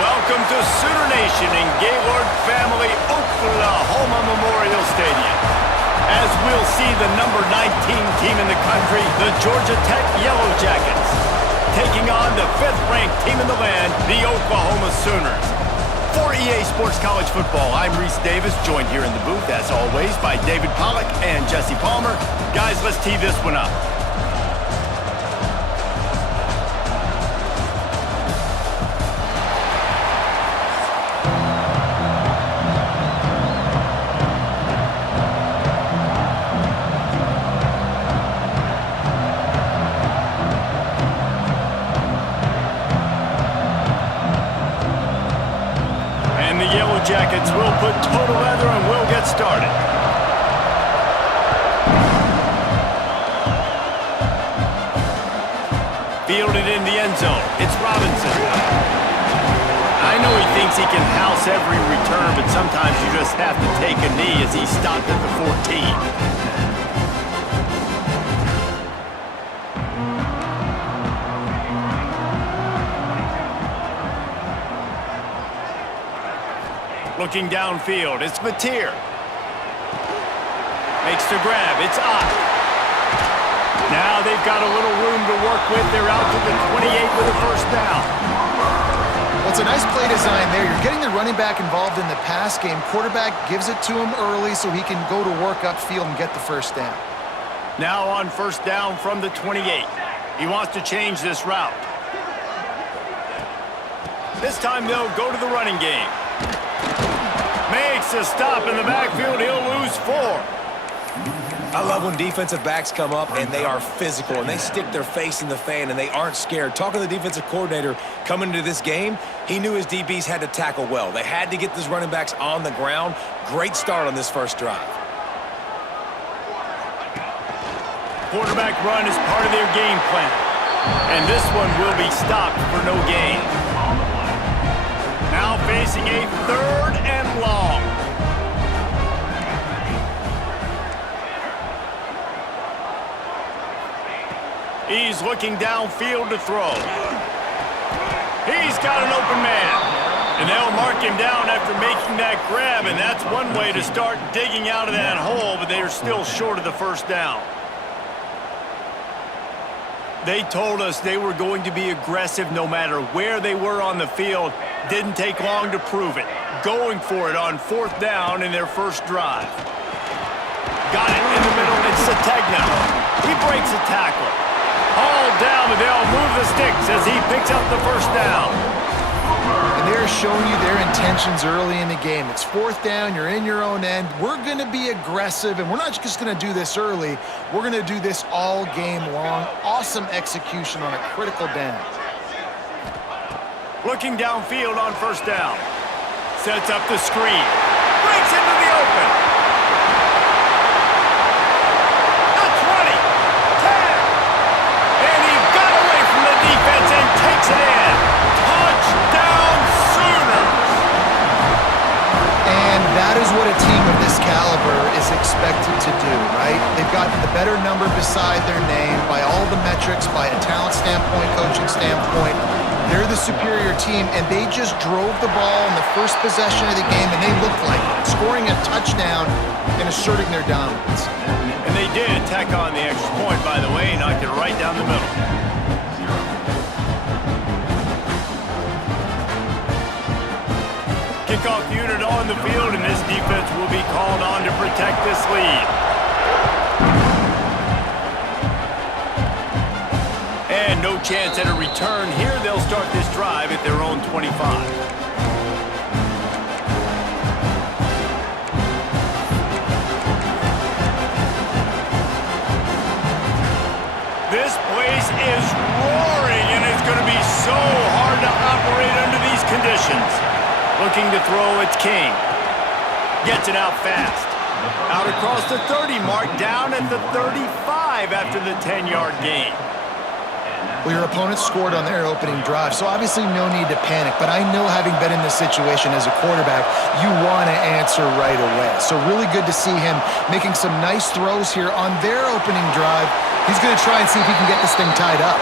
Welcome to Sooner Nation in Gaylord Family Oklahoma Memorial Stadium. As we'll see the number 19 team in the country, the Georgia Tech Yellow Jackets, taking on the 5th-ranked team in the land, the Oklahoma Sooners. For EA Sports College Football, I'm Reese Davis, joined here in the booth, as always, by David Pollack and Jesse Palmer. Guys, let's tee this one up. Jackets will put total leather and we'll get started. Fielded in the end zone. It's Robinson. I know he thinks he can house every return, but sometimes you just have to take a knee as he stopped at the 14. Looking downfield, it's Mateer. Makes the grab, it's Ott. Now they've got a little room to work with. They're out to the 28 with a first down. Well, it's a nice play design there. You're getting the running back involved in the pass game. Quarterback gives it to him early so he can go to work upfield and get the first down. Now on first down from the 28. He wants to change this route. This time they'll go to the running game. Makes a stop in the backfield. He'll lose 4. I love when defensive backs come up and they are physical and they stick their face in the fan and they aren't scared. Talking to the defensive coordinator coming into this game, he knew his DBs had to tackle well. They had to get these running backs on the ground. Great start on this first drive. Quarterback run is part of their game plan. And this one will be stopped for no gain. Now facing a 3rd and long. He's looking downfield to throw. He's got an open man. And they'll mark him down after making that grab, and that's one way to start digging out of that hole, but they are still short of the first down. They told us they were going to be aggressive no matter where they were on the field. Didn't take long to prove it. Going for it on 4th down in their first drive. Got it in the middle. It's Sategna. He breaks a tackle. Hauled down, but they'll move the sticks as he picks up the first down. And they're showing you their intentions early in the game. It's 4th down. You're in your own end. We're going to be aggressive, and we're not just going to do this early. We're going to do this all game long. Awesome execution on a critical down. Looking downfield on first down. Sets up the screen. Breaks into the open. The 20. 10. And he got away from the defense and takes it in. Touchdown Sooners. And that is what a team of this caliber is expected to do, right? They've got the better number beside their name by all the metrics, by a talent standpoint, coaching standpoint. They're the superior team, and they just drove the ball in the first possession of the game, and they looked like it, scoring a touchdown and asserting their dominance. And they did tack on the extra point, by the way, knocked it right down the middle. Kickoff unit on the field, and this defense will be called on to protect this lead. And no chance at a return here. They'll start this drive at their own 25. This place is roaring, and it's going to be so hard to operate under these conditions. Looking to throw, it's King. Gets it out fast. Out across the 30 mark, down at the 35 after the 10-yard gain. Well, your opponent scored on their opening drive, so obviously no need to panic. But I know, having been in this situation as a quarterback, you want to answer right away. So really good to see him making some nice throws here on their opening drive. He's going to try and see if he can get this thing tied up.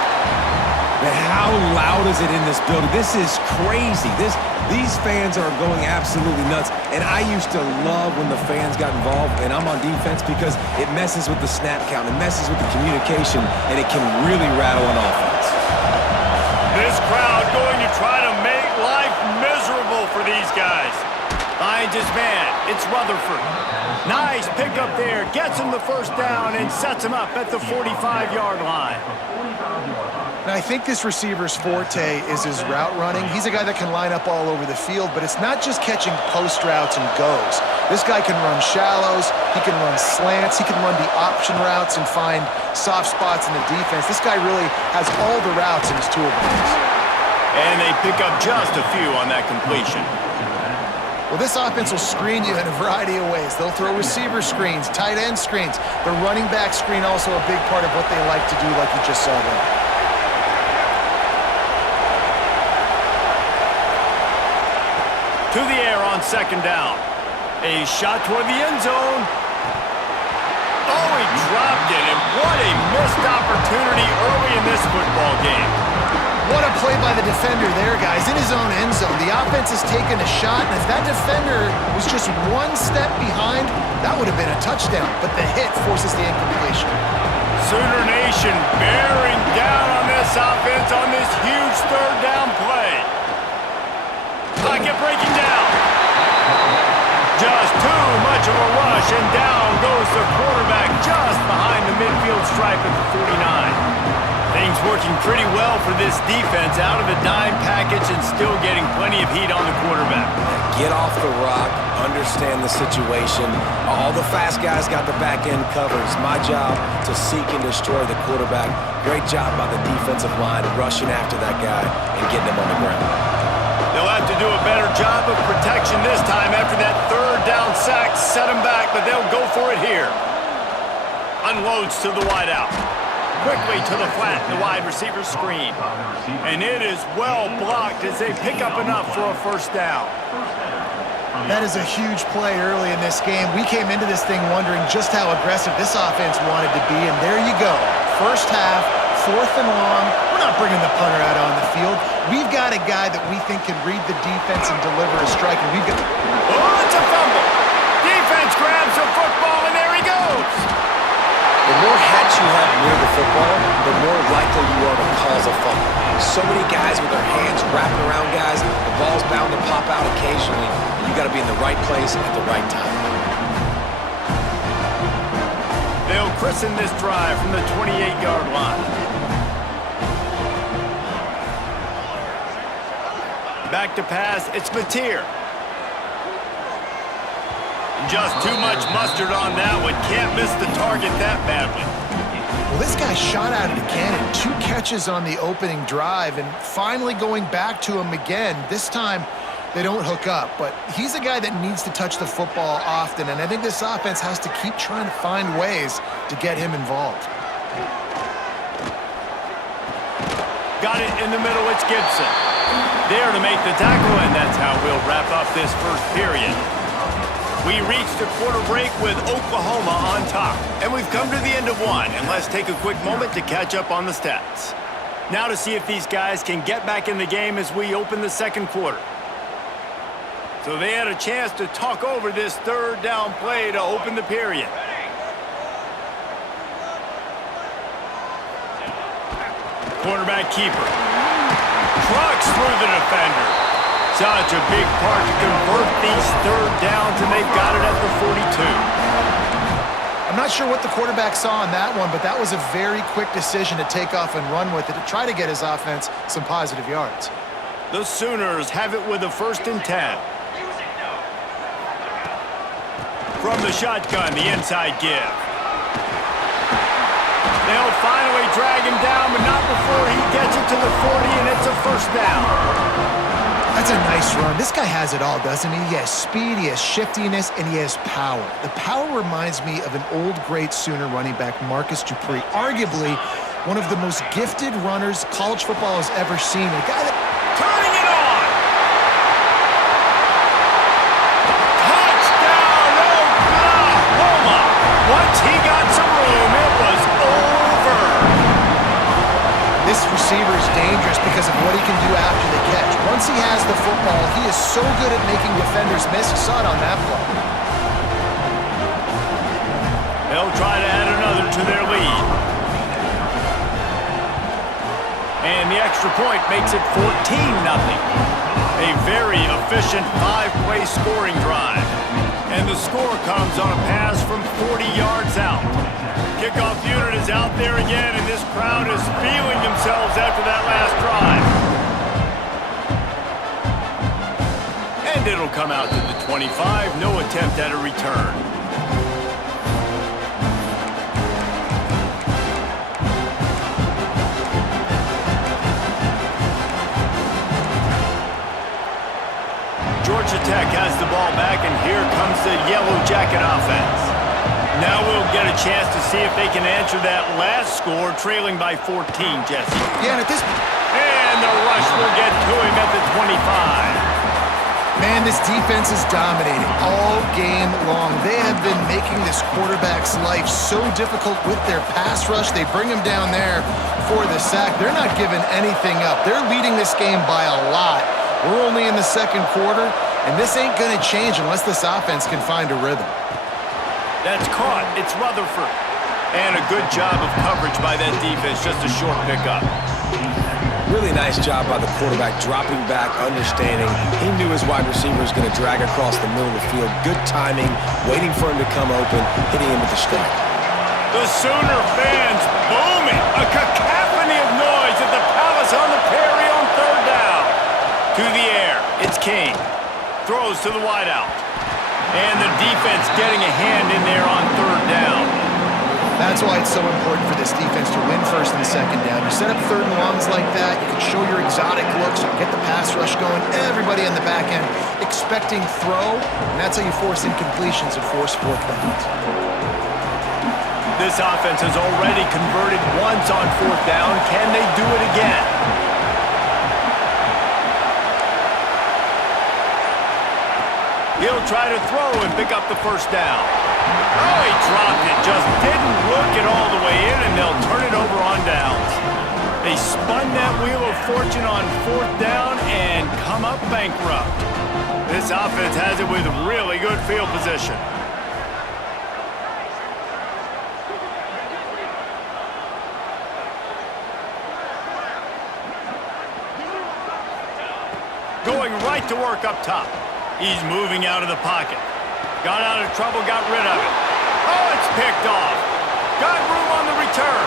Man, how loud is it in this building? This is crazy. These fans are going absolutely nuts. And I used to love when the fans got involved, and I'm on defense because it messes with the snap count, it messes with the communication, and it can really rattle an offense. This crowd going to try to make life miserable for these guys. Finds his man. It's Rutherford. Nice pickup there. Gets him the first down and sets him up at the 45-yard line. Now, I think this receiver's forte is his route running. He's a guy that can line up all over the field, but it's not just catching post routes and goes. This guy can run shallows, he can run slants, he can run the option routes and find soft spots in the defense. This guy really has all the routes in his toolbox. And they pick up just a few on that completion. Well, this offense will screen you in a variety of ways. They'll throw receiver screens, tight end screens. The running back screen also a big part of what they like to do, like you just saw there. To the air on second down. A shot toward the end zone. Oh, he dropped it, and what a missed opportunity early in this football game. What a play by the defender there, guys, in his own end zone. The offense has taken a shot, and if that defender was just one step behind, that would have been a touchdown, but the hit forces the incompletion. Sooner Nation bearing down on this offense on this huge third down play. Pocket breaking down. Just too much of a rush, and down goes the quarterback just behind the midfield stripe at the 49. Things working pretty well for this defense, out of a dime package and still getting plenty of heat on the quarterback. Get off the rock, understand the situation. All the fast guys got the back end covered. It's my job to seek and destroy the quarterback. Great job by the defensive line rushing after that guy and getting him on the ground. They'll have to do a better job of protection this time after that third down sack. Set him back, but they'll go for it here. Unloads to the wideout. Quickly to the flat, the wide receiver screen. And it is well blocked as they pick up enough for a first down. That is a huge play early in this game. We came into this thing wondering just how aggressive this offense wanted to be, and there you go. First half, 4th and long. We're not bringing the punter out on the field. We've got a guy that we think can read the defense and deliver a strike, and we've got... Oh, it's a fumble. Defense grabs the football, and there he goes. The more hats you have near the football, the more likely you are to cause a fumble. So many guys with their hands wrapping around guys, the ball's bound to pop out occasionally, and you got to be in the right place at the right time. They'll christen this drive from the 28-yard line. Back to pass, it's Mateer. Just too much mustard on that one. Can't miss the target that badly. Well, this guy shot out of the cannon. 2 catches on the opening drive, and finally going back to him again. This time, they don't hook up, but he's a guy that needs to touch the football often, and I think this offense has to keep trying to find ways to get him involved. Got it in the middle, it's Gibson. There to make the tackle, and that's how we'll wrap up this first period. We reached a quarter break with Oklahoma on top, and we've come to the end of one, and let's take a quick moment to catch up on the stats. Now to see if these guys can get back in the game as we open the second quarter. So they had a chance to talk over this third down play to open the period. Quarterback keeper. Trucks through the defender. Such a big part to convert these third downs, and they've got it at the 42. I'm not sure what the quarterback saw on that one, but that was a very quick decision to take off and run with it to try to get his offense some positive yards. The Sooners have it with a 1st and 10. From the shotgun, the inside give. They'll finally drag him down, but not before he gets it to the 40, and it's a first down. That's a nice run. This guy has it all, doesn't he? He has speed, he has shiftiness, and he has power. The power reminds me of an old great Sooner running back, Marcus Dupree, arguably one of the most gifted runners college football has ever seen. A guy that... Turning it on! Touchdown, Oklahoma! Once he got some room, it was over. This receiver is dangerous because of what he can do after the catch. Once he has the football, he is so good at making defenders miss. You saw it on that play. They'll try to add another to their lead. And the extra point makes it 14-0. A very efficient 5-play scoring drive. And the score comes on a pass from 40 yards out. Kickoff unit is out there again, and this crowd is feeling themselves after that last drive. And it'll come out to the 25. No attempt at a return. Georgia Tech has the ball back, and here comes the Yellow Jacket offense. Now we'll get a chance to see if they can answer that last score, trailing by 14, Jesse. Yeah, and at this... And the rush will get to him at the 25. Man, this defense is dominating all game long. They have been making this quarterback's life so difficult with their pass rush. They bring him down there for the sack. They're not giving anything up. They're leading this game by a lot. We're only in the second quarter, and this ain't going to change unless this offense can find a rhythm. That's caught. It's Rutherford. And a good job of coverage by that defense. Just a short pickup. Really nice job by the quarterback, dropping back, understanding. He knew his wide receiver was going to drag across the middle of the field. Good timing, waiting for him to come open, hitting him with the strike. The Sooner fans booming. A cacophony of noise at the Palace on the Prairie on third down. To the air, it's King. Throws to the wideout. And the defense getting a hand in there on third down. That's why it's so important for this defense to win first and second down. You set up third and longs like that, you can show your exotic looks, you get the pass rush going, everybody on the back end expecting throw, and that's how you force incompletions and force fourth downs. This offense has already converted once on fourth down. Can they do it again? He'll try to throw and pick up the first down. Oh, he dropped it. Just didn't look it all the way in, and they'll turn it over on downs. They spun that wheel of fortune on fourth down and come up bankrupt. This offense has it with really good field position. Going right to work up top. He's moving out of the pocket. Got out of trouble, got rid of it. Oh, it's picked off. Got room on the return.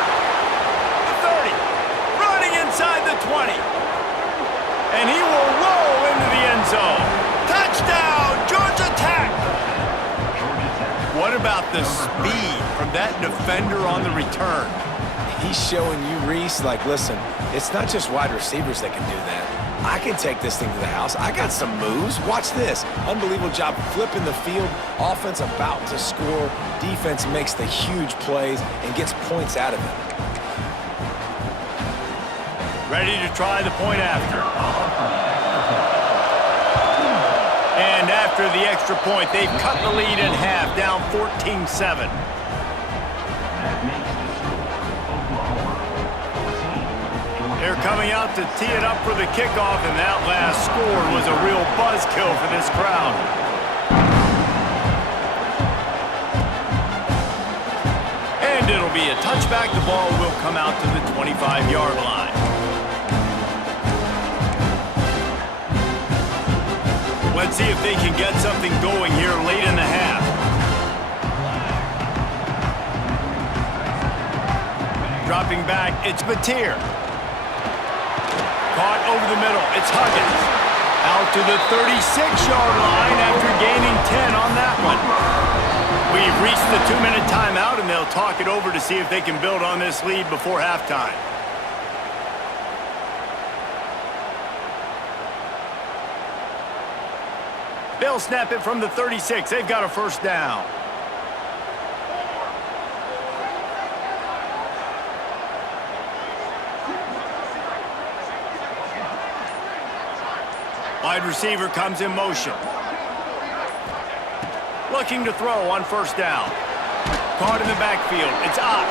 The 30. Running inside the 20. And he will roll into the end zone. Touchdown, Georgia Tech! What about the speed from that defender on the return? He's showing you, Reese, like, listen, it's not just wide receivers that can do that. I can take this thing to the house. I got some moves. Watch this. Unbelievable job flipping the field. Offense about to score. Defense makes the huge plays and gets points out of it. Ready to try the point after. And after the extra point, they've cut the lead in half, down 14-7. They're coming out to tee it up for the kickoff, and that last score was a real buzzkill for this crowd. And it'll be a touchback. The ball will come out to the 25-yard line. Let's see if they can get something going here late in the half. Dropping back, it's Batir. Caught over the middle. It's Huggins. Out to the 36-yard line after gaining 10 on that one. We've reached the 2-minute timeout, and they'll talk it over to see if they can build on this lead before halftime. They'll snap it from the 36. They've got a first down. Wide receiver comes in motion. Looking to throw on first down. Caught in the backfield. It's Ott.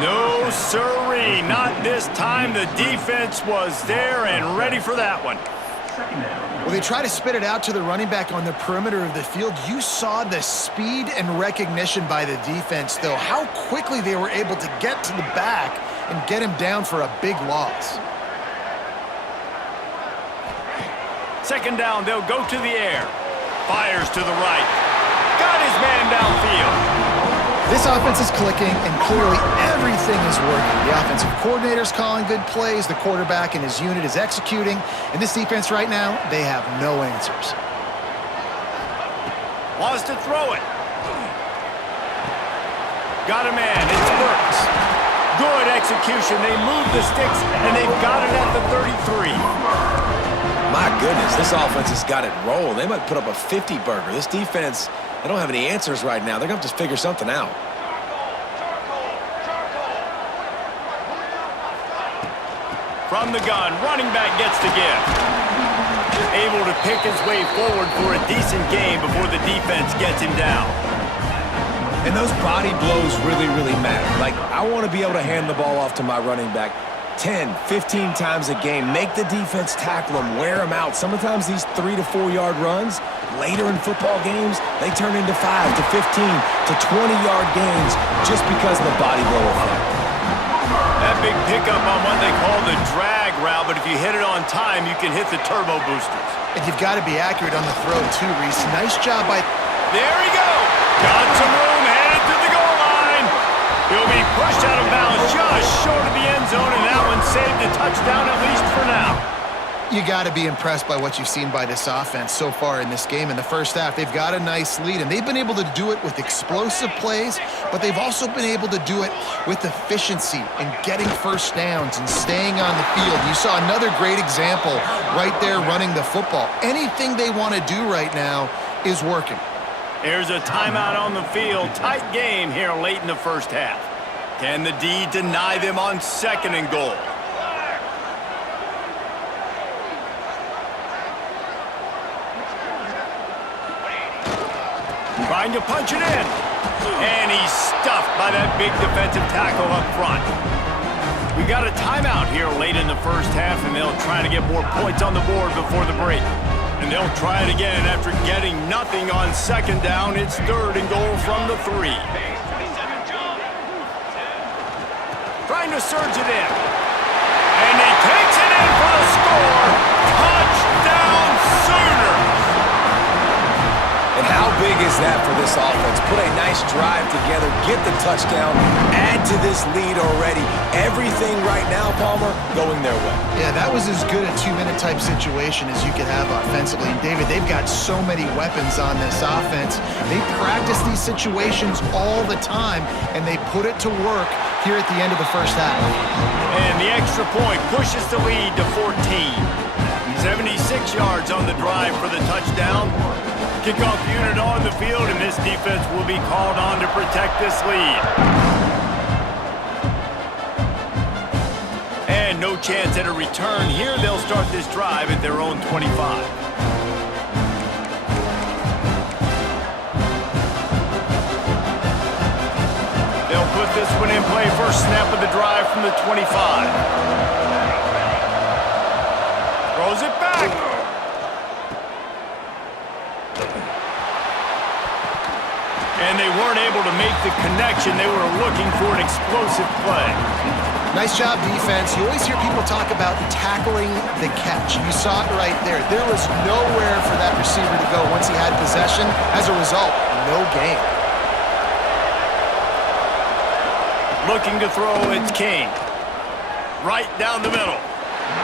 No, sirree. Not this time. The defense was there and ready for that one. Well, they try to spit it out to the running back on the perimeter of the field. You saw the speed and recognition by the defense, though, how quickly they were able to get to the back and get him down for a big loss. Second down, they'll go to the air. Fires to the right. Got his man downfield. This offense is clicking, and clearly everything is working. The offensive coordinator's calling good plays. The quarterback and his unit is executing. And this defense right now, they have no answers. Wants to throw it. Got a man. It's Burks. Good execution. They move the sticks, and they've got it at the 33. My goodness, this offense has got it rolling. They might put up a 50-burger. This defense, they don't have any answers right now. They're going to have to figure something out. From the gun, running back gets the give. Able to pick his way forward for a decent game before the defense gets him down. And those body blows really, really matter. Like, I want to be able to hand the ball off to my running back 10, 15 times a game. Make the defense tackle them, wear them out. Sometimes these 3 to 4 yard runs, later in football games, they turn into 5 to 15 to 20-yard gains just because of the body blow effect. That big pickup on what they call the drag route, but if you hit it on time, you can hit the turbo boosters. And you've got to be accurate on the throw, too, Reese. Nice job by... There he goes. Got some room, headed to the goal line. He'll be pushed out of bounds just short of the end zone, and that one saved a touchdown at least for now. You got to be impressed by what you've seen by this offense so far in this game. In the first half, they've got a nice lead, and they've been able to do it with explosive plays, but they've also been able to do it with efficiency and getting first downs and staying on the field. You saw another great example right there running the football. Anything they want to do right now is working. Here's a timeout on the field. Tight game here late in the first half. Can the D deny them on second and goal? Trying to punch it in. And he's stuffed by that big defensive tackle up front. We got a timeout here late in the first half, and they'll try to get more points on the board before the break. And they'll try it again after getting nothing on second down. It's third and goal from the 3. Trying to surge it in. And he takes it in for the score. Touchdown Sooners! And how big is that for this offense? Put a nice drive together, get the touchdown, add to this lead already. Everything right now, Palmer, going their way. Yeah, that was as good a 2-minute type situation as you could have offensively. And David, they've got so many weapons on this offense. They practice these situations all the time, and they put it to work here at the end of the first half. And the extra point pushes the lead to 14. 76 yards on the drive for the touchdown. Kickoff unit on the field, and this defense will be called on to protect this lead. And no chance at a return here. They'll start this drive at their own 25. They'll put this one in play. First snap of the drive from the 25. Throws it back. And they weren't able to make the connection. They were looking for an explosive play. Nice job, defense. You always hear people talk about tackling the catch. You saw it right there. There was nowhere for that receiver to go once he had possession. As a result, no gain. Looking to throw, it's King. Right down the middle.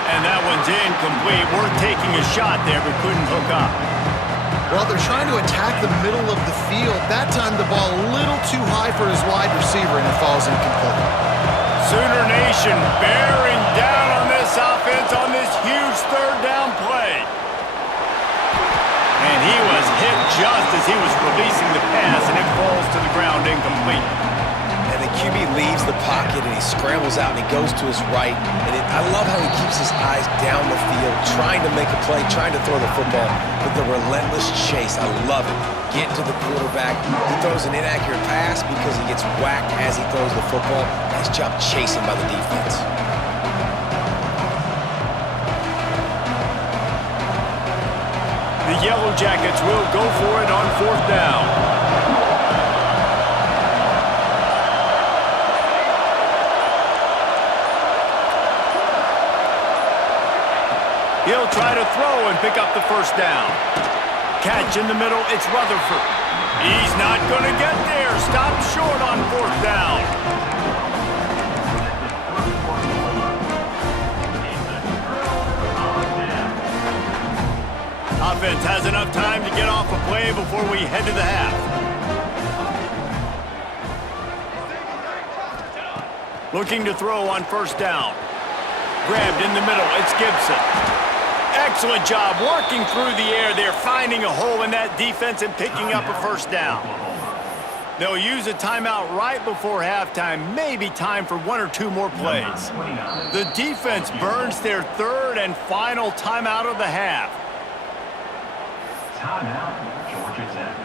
And that one's incomplete. Worth taking a shot there, but couldn't hook up. Well, they're trying to attack the middle of the field. That time the ball a little too high for his wide receiver, and it falls incomplete. Sooner Nation bearing down on this offense on this huge third down play. And he was hit just as he was releasing the pass, and it falls to the ground incomplete. And the QB leaves the pocket and he scrambles out and he goes to his right. And I love how he keeps his eyes down the field, trying to make a play, trying to throw the football, but the relentless chase, I love it. Getting to the quarterback. He throws an inaccurate pass because he gets whacked as he throws the football. Nice job chasing by the defense. The Yellow Jackets will go for it on 4th down. He'll try to throw and pick up the 1st down. Catch in the middle, it's Rutherford. He's not going to get there. Stop short on 4th down. Offense has enough time to get off a play before we head to the half. Looking to throw on 1st down. Grabbed in the middle, it's Gibson. Excellent job working through the air there, finding a hole in that defense and picking up a 1st down. They'll use a timeout right before halftime, maybe time for 1 or 2 more plays. The defense burns their 3rd and final timeout of the half. Timeout, Georgia Tech.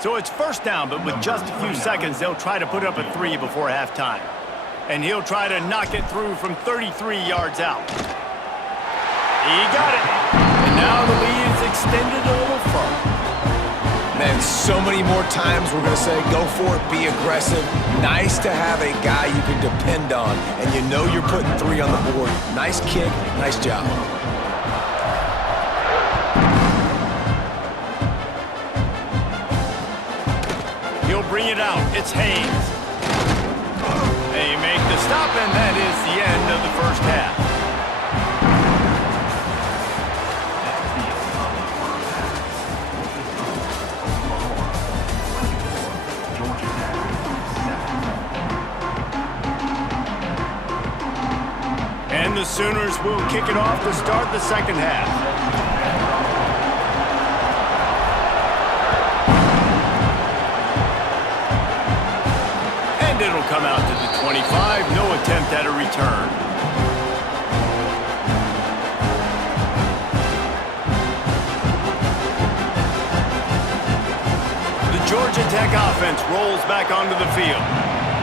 So it's 1st down, but with just a few seconds, they'll try to put up a 3 before halftime. And he'll try to knock it through from 33 yards out. He got it. And now the lead is extended a little further. Man, so many more times we're going to say, go for it, be aggressive. Nice to have a guy you can depend on, and you know you're putting 3 on the board. Nice kick, nice job. He'll bring it out. It's Haynes. They make the stop, and that is the end of the 1st half. And the Sooners will kick it off to start the 2nd half. It'll come out to the 25, no attempt at a return. The Georgia Tech offense rolls back onto the field.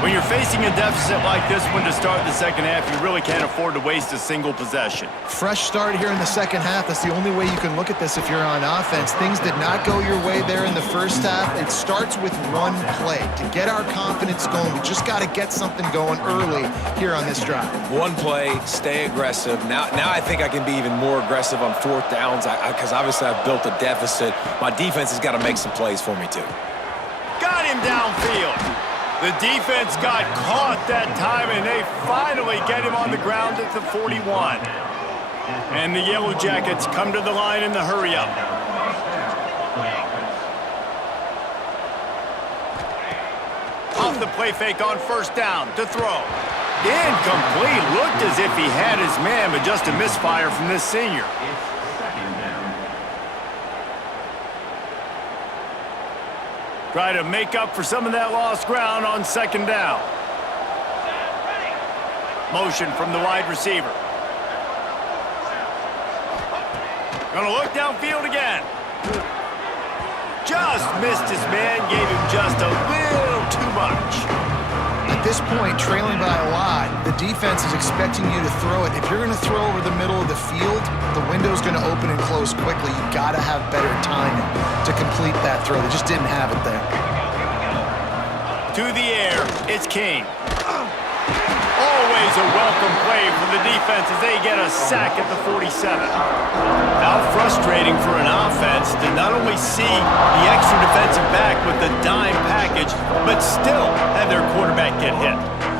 When you're facing a deficit like this one to start the 2nd half, you really can't afford to waste a single possession. Fresh start here in the 2nd half. That's the only way you can look at this if you're on offense. Things did not go your way there in the 1st half. It starts with 1 play. To get our confidence going, we just got to get something going early here on this drive. 1 play, stay aggressive. Now I think I can be even more aggressive on 4th downs because obviously I've built a deficit. My defense has got to make some plays for me too. Got him downfield. The defense got caught that time, and they finally get him on the ground at the 41. And the Yellow Jackets come to the line in the hurry-up. Off the play fake on 1st down to throw. Incomplete. Looked as if he had his man, but just a misfire from this senior. Try to make up for some of that lost ground on 2nd down. Motion from the wide receiver. Gonna look downfield again. Just missed his man, gave him just a little too much. At this point, trailing by a lot, the defense is expecting you to throw it. If you're going to throw over the middle of the field, the window's going to open and close quickly. You got to have better timing to complete that throw. They just didn't have it there. To the air, it's King. Always a welcome play for the defense as they get a sack at the 47. How frustrating for an offense to not only see the extra defensive back with the dime package, but still have their quarterback get hit.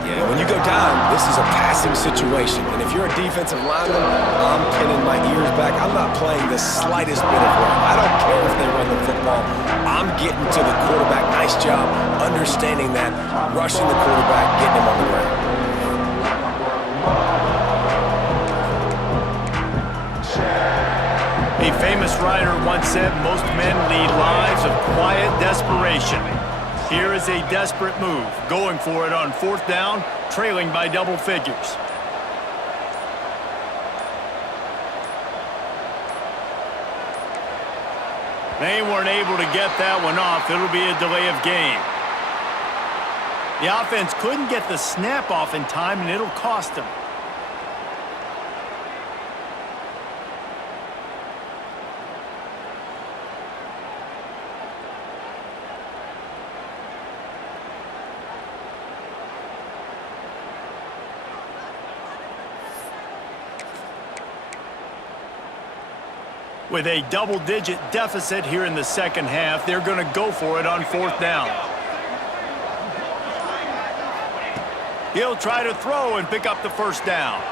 Yeah, when you go down, this is a passing situation. And if you're a defensive lineman, I'm pinning my ears back. I'm not playing the slightest bit of run. I don't care if they run the football. I'm getting to the quarterback. Nice job understanding that, rushing the quarterback, getting him on the ground. He A famous writer once said most men lead lives of quiet desperation. Here is a desperate move, going for it on 4th down, trailing by double figures. They weren't able to get that one off. It'll be a delay of game. The offense couldn't get the snap off in time, and it'll cost them. With a double-digit deficit here in the second half, they're going to go for it on 4th down. He'll try to throw and pick up the 1st down.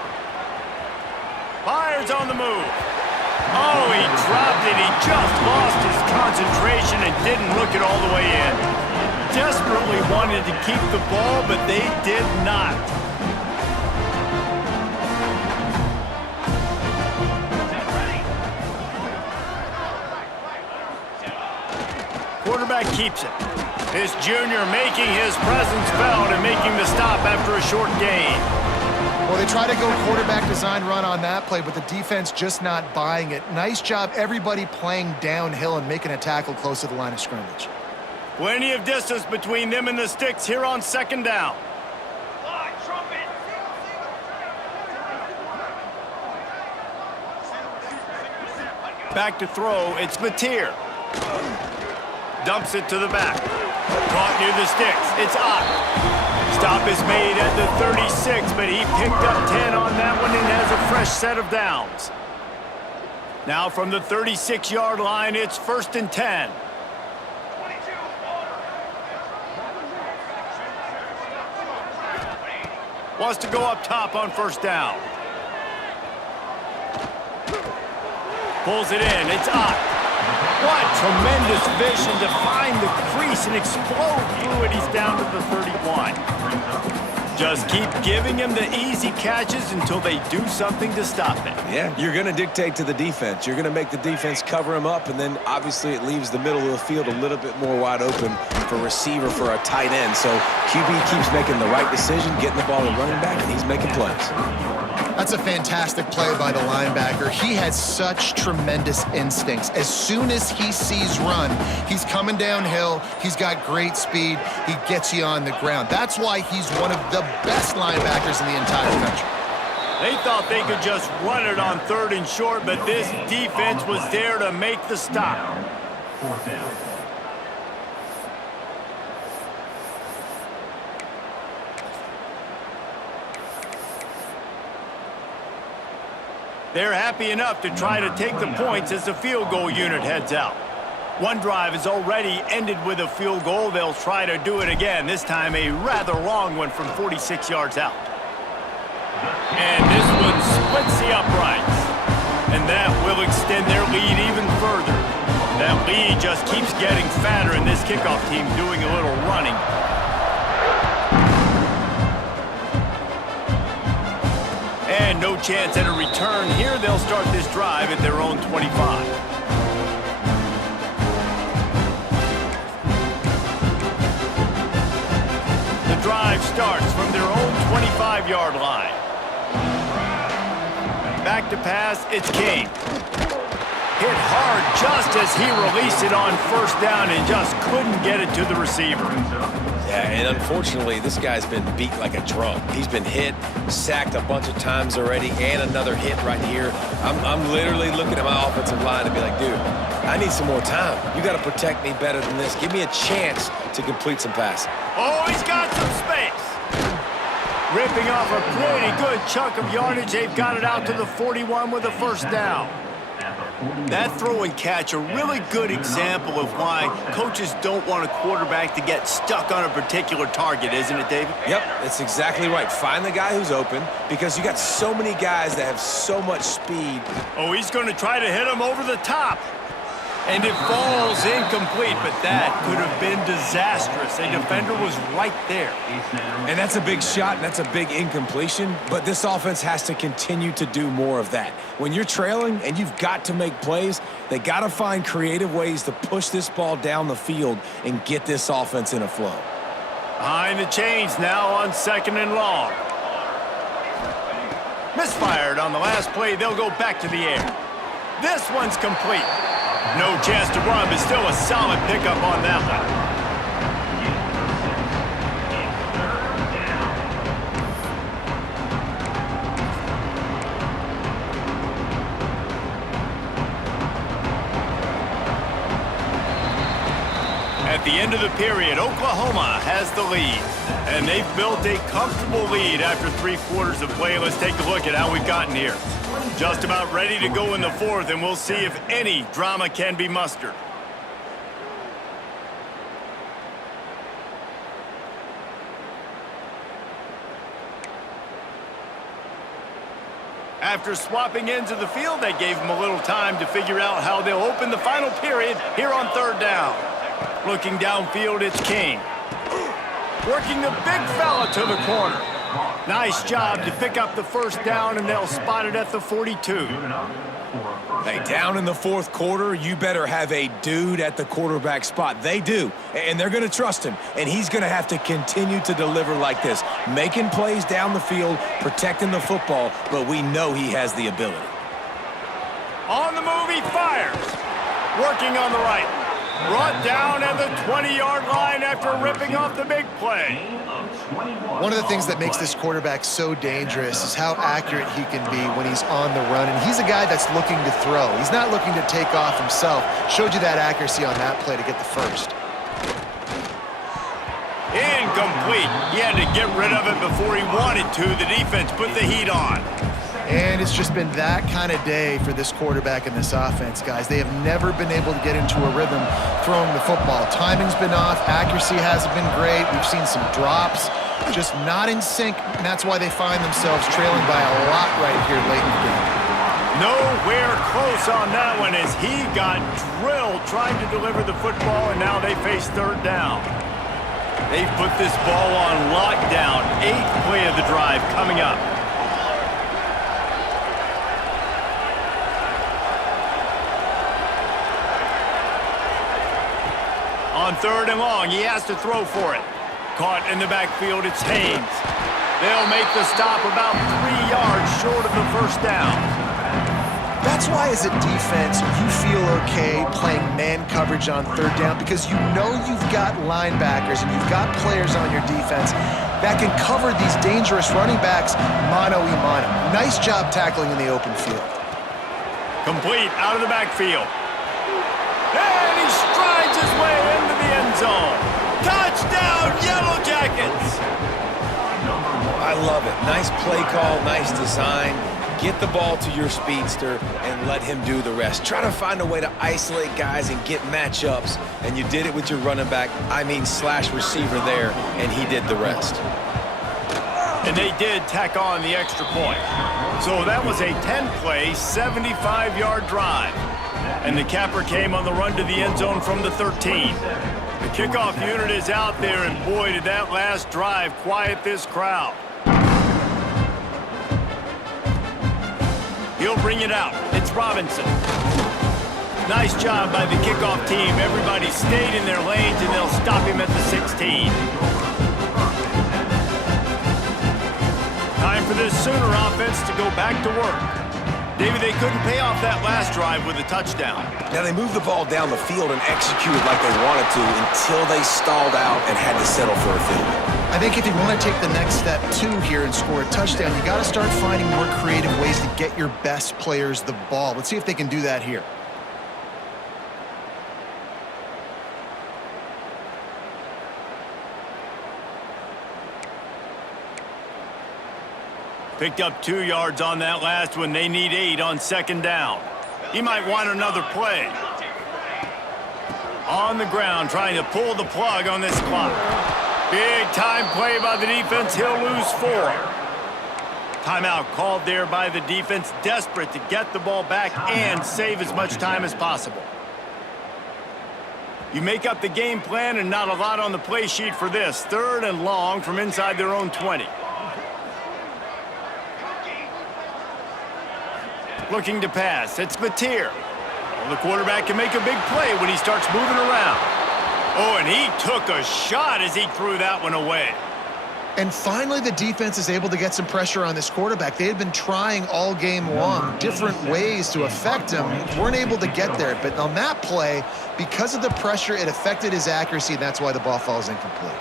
Fires on the move. Oh, he dropped it. He just lost his concentration and didn't look it all the way in. Desperately wanted to keep the ball, but they did not. Quarterback keeps it. This junior making his presence felt and making the stop after a short gain. Well, they try to go quarterback design run on that play, but the defense just not buying it. Nice job, everybody playing downhill and making a tackle close to the line of scrimmage. Plenty of distance between them and the sticks here on 2nd down. Back to throw, it's Mateer. Dumps it to the back. Caught near the sticks. It's Ott. Stop is made at the 36, but he picked up 10 on that one and has a fresh set of downs. Now from the 36-yard line, it's 1st and 10. Wants to go up top on 1st down. Pulls it in. It's Ott. What tremendous vision to find the crease and explode through it. He's down to the 31. Just keep giving him the easy catches until they do something to stop it. Yeah, you're going to dictate to the defense. You're going to make the defense cover him up, and then obviously it leaves the middle of the field a little bit more wide open for receiver for a tight end. So QB keeps making the right decision, getting the ball to running back, and he's making plays. That's a fantastic play by the linebacker. He has such tremendous instincts. As soon as he sees run, he's coming downhill. He's got great speed. He gets you on the ground. That's why he's one of the best linebackers in the entire country. They thought they could just run it on 3rd and short, but this defense was there to make the stop. 4th down. They're happy enough to try to take the points as the field goal unit heads out. One drive has already ended with a field goal. They'll try to do it again, this time a rather long one from 46 yards out. And this one splits the uprights. And that will extend their lead even further. That lead just keeps getting fatter, and this kickoff team doing a little running. And no chance at a return here. They'll start this drive at their own 25. The drive starts from their own 25-yard line. Back to pass, it's King. Hit hard just as he released it on 1st down and just couldn't get it to the receiver. Yeah, and unfortunately, this guy's been beat like a drum. He's been hit, sacked a bunch of times already, and another hit right here. I'm literally looking at my offensive line and be like, dude, I need some more time. You got to protect me better than this. Give me a chance to complete some passing. Oh, he's got some space. Ripping off a pretty good chunk of yardage. They've got it out to the 41 with a 1st down. That throw and catch, a really good example of why coaches don't want a quarterback to get stuck on a particular target, isn't it, David? Yep, that's exactly right. Find the guy who's open because you got so many guys that have so much speed. Oh, he's going to try to hit him over the top. And it falls incomplete, but that could have been disastrous. A defender was right there. And that's a big shot, and that's a big incompletion, but this offense has to continue to do more of that. When you're trailing and you've got to make plays, they got to find creative ways to push this ball down the field and get this offense in a flow. Behind the chains now on 2nd and long. Misfired on the last play. They'll go back to the air. This one's complete. No chance to run, but still a solid pickup on that one. At the end of the period, Oklahoma has the lead. And they've built a comfortable lead after 3 quarters of play. Let's take a look at how we've gotten here. Just about ready to go in the 4th, and we'll see if any drama can be mustered. After swapping ends of the field, they gave them a little time to figure out how they'll open the final period here on 3rd down. Looking downfield, it's King. Working the big fella to the corner. Nice job to pick up the 1st down, and they'll spot it at the 42. Hey, down in the 4th quarter, you better have a dude at the quarterback spot. They do, and they're going to trust him, and he's going to have to continue to deliver like this, making plays down the field, protecting the football, but we know he has the ability. On the move, he fires. Working on the right. Brought down at the 20-yard line after ripping off the big play. One of the things that makes this quarterback so dangerous is how accurate he can be when he's on the run. And he's a guy that's looking to throw. He's not looking to take off himself. Showed you that accuracy on that play to get the 1st. Incomplete. He had to get rid of it before he wanted to. The defense put the heat on. And it's just been that kind of day for this quarterback and this offense, guys. They have never been able to get into a rhythm throwing the football. Timing's been off. Accuracy hasn't been great. We've seen some drops, just not in sync, and that's why they find themselves trailing by a lot right here late in the game. Nowhere close on that one as he got drilled trying to deliver the football, and now they face 3rd down. They've put this ball on lockdown. 8th play of the drive coming up. On 3rd and long, he has to throw for it. Caught in the backfield, it's Haynes. They'll make the stop about 3 yards short of the 1st down. That's why as a defense, you feel okay playing man coverage on 3rd down because you know you've got linebackers and you've got players on your defense that can cover these dangerous running backs mano-a-mano. Nice job tackling in the open field. Complete out of the backfield. And he strides his way into the end zone. Touchdown, Yellow Jackets! I love it. Nice play call, nice design. Get the ball to your speedster and let him do the rest. Try to find a way to isolate guys and get matchups, and you did it with your running back, slash receiver there, and he did the rest. And they did tack on the extra point. So that was a 10-play, 75-yard drive. And the capper came on the run to the end zone from the 13. The kickoff unit is out there, and boy, did that last drive quiet this crowd. He'll bring it out. It's Robinson. Nice job by the kickoff team. Everybody stayed in their lanes, and they'll stop him at the 16. Time for this Sooner offense to go back to work. David, they couldn't pay off that last drive with a touchdown. Now, they moved the ball down the field and executed like they wanted to until they stalled out and had to settle for a field goal. I think if you want to take the next step, too, here and score a touchdown, you got to start finding more creative ways to get your best players the ball. Let's see if they can do that here. Picked up 2 yards on that last one. They need 8 on 2nd down. He might want another play. On the ground, trying to pull the plug on this clock. Big time play by the defense. He'll lose 4. Timeout called there by the defense, desperate to get the ball back and save as much time as possible. You make up the game plan and not a lot on the play sheet for this. 3rd and long from inside their own 20. Looking to pass. It's Mateer. Well, the quarterback can make a big play when he starts moving around. Oh, and he took a shot as he threw that one away. And finally, the defense is able to get some pressure on this quarterback. They had been trying all game long different ways to affect him. Weren't able to get there. But on that play, because of the pressure, it affected his accuracy, and that's why the ball falls incomplete.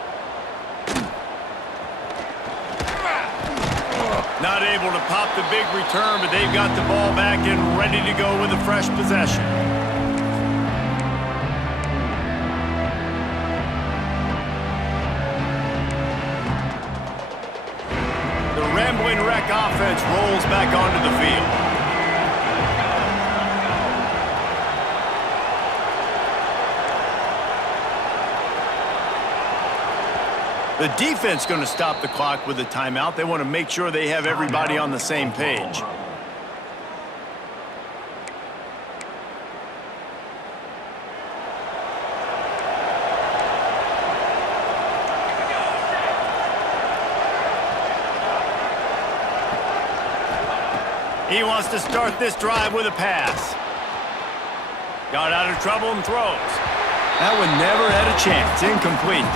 Not able to pop the big return, but they've got the ball back and ready to go with a fresh possession. The Rambling Wreck offense rolls back onto the field. The defense going to stop the clock with a timeout. They want to make sure they have everybody on the same page. He wants to start this drive with a pass. Got out of trouble and throws. That one never had a chance. Incomplete.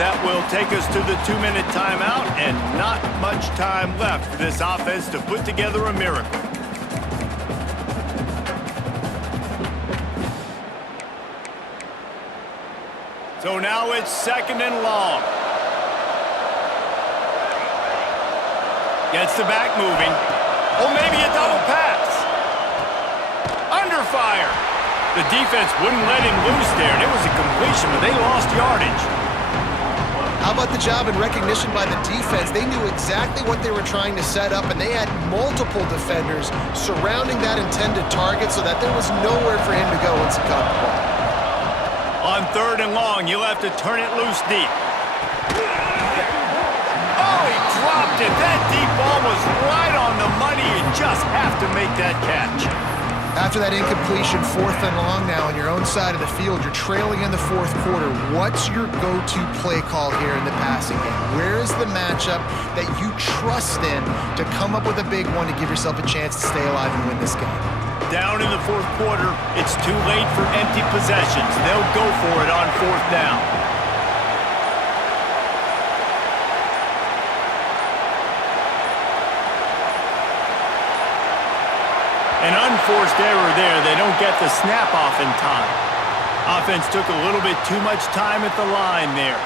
That will take us to the 2-minute timeout, and not much time left for this offense to put together a miracle. So now it's 2nd and long. Gets the back moving. Oh, maybe a double pass. Under fire. The defense wouldn't let him loose there, and it was a completion, but they lost yardage. How about the job and recognition by the defense? They knew exactly what they were trying to set up, and they had multiple defenders surrounding that intended target so that there was nowhere for him to go once he caught the ball. On 3rd and long, you'll have to turn it loose deep. Oh, he dropped it. That deep ball was right on the money. You just have to make that catch. After that incompletion, 4th and long now on your own side of the field, you're trailing in the 4th quarter. What's your go-to play call here in the passing game? Where is the matchup that you trust in to come up with a big one to give yourself a chance to stay alive and win this game? Down in the 4th quarter, it's too late for empty possessions. They'll go for it on 4th down. An unforced error there. They don't get the snap off in time. Offense took a little bit too much time at the line there.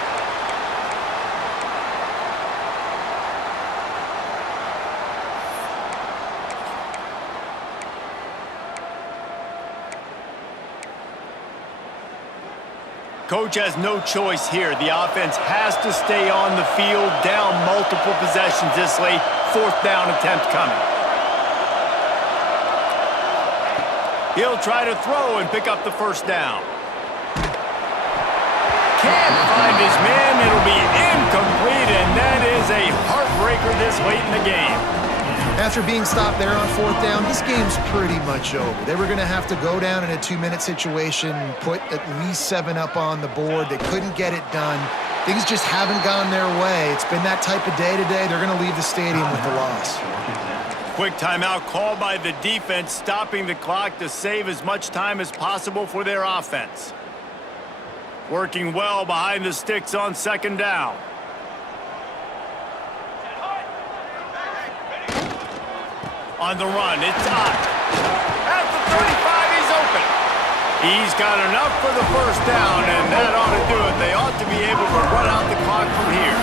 Coach has no choice here. The offense has to stay on the field, down multiple possessions this late. 4th down attempt coming. He'll try to throw and pick up the 1st down. Can't find his man. It'll be incomplete, and that is a heartbreaker this late in the game. After being stopped there on 4th down, this game's pretty much over. They were going to have to go down in a 2-minute situation, put at least 7 up on the board. They couldn't get it done. Things just haven't gone their way. It's been that type of day today. They're going to leave the stadium with the loss. Quick timeout called by the defense, stopping the clock to save as much time as possible for their offense. Working well behind the sticks on 2nd down. On the run, it's Ott. At the 35, he's open. He's got enough for the 1st down, and that ought to do it. They ought to be able to run out the clock from here.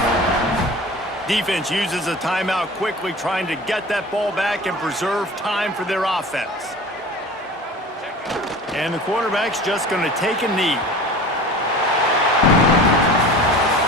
Defense uses a timeout quickly, trying to get that ball back and preserve time for their offense. And the quarterback's just going to take a knee.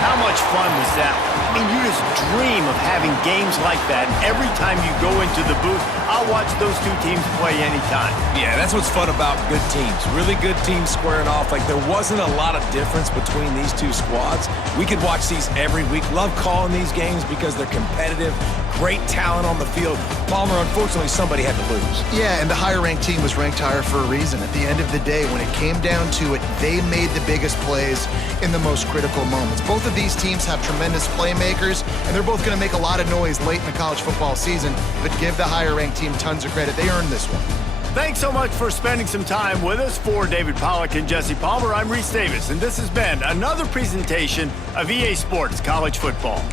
How much fun was that? I mean, you just dream of having games like that every time you go into the booth. I'll watch those two teams play anytime. Yeah, that's what's fun about good teams. Really good teams squaring off. Like, there wasn't a lot of difference between these two squads. We could watch these every week. Love calling these games because they're competitive. Great talent on the field. Palmer, unfortunately, somebody had to lose. Yeah, and the higher-ranked team was ranked higher for a reason. At the end of the day, when it came down to it, they made the biggest plays in the most critical moments. Both of these teams have tremendous playmakers, and they're both going to make a lot of noise late in the college football season, but give the higher-ranked team tons of credit. They earned this one. Thanks so much for spending some time with us. For David Pollack and Jesse Palmer, I'm Reese Davis, and this has been another presentation of EA Sports College Football.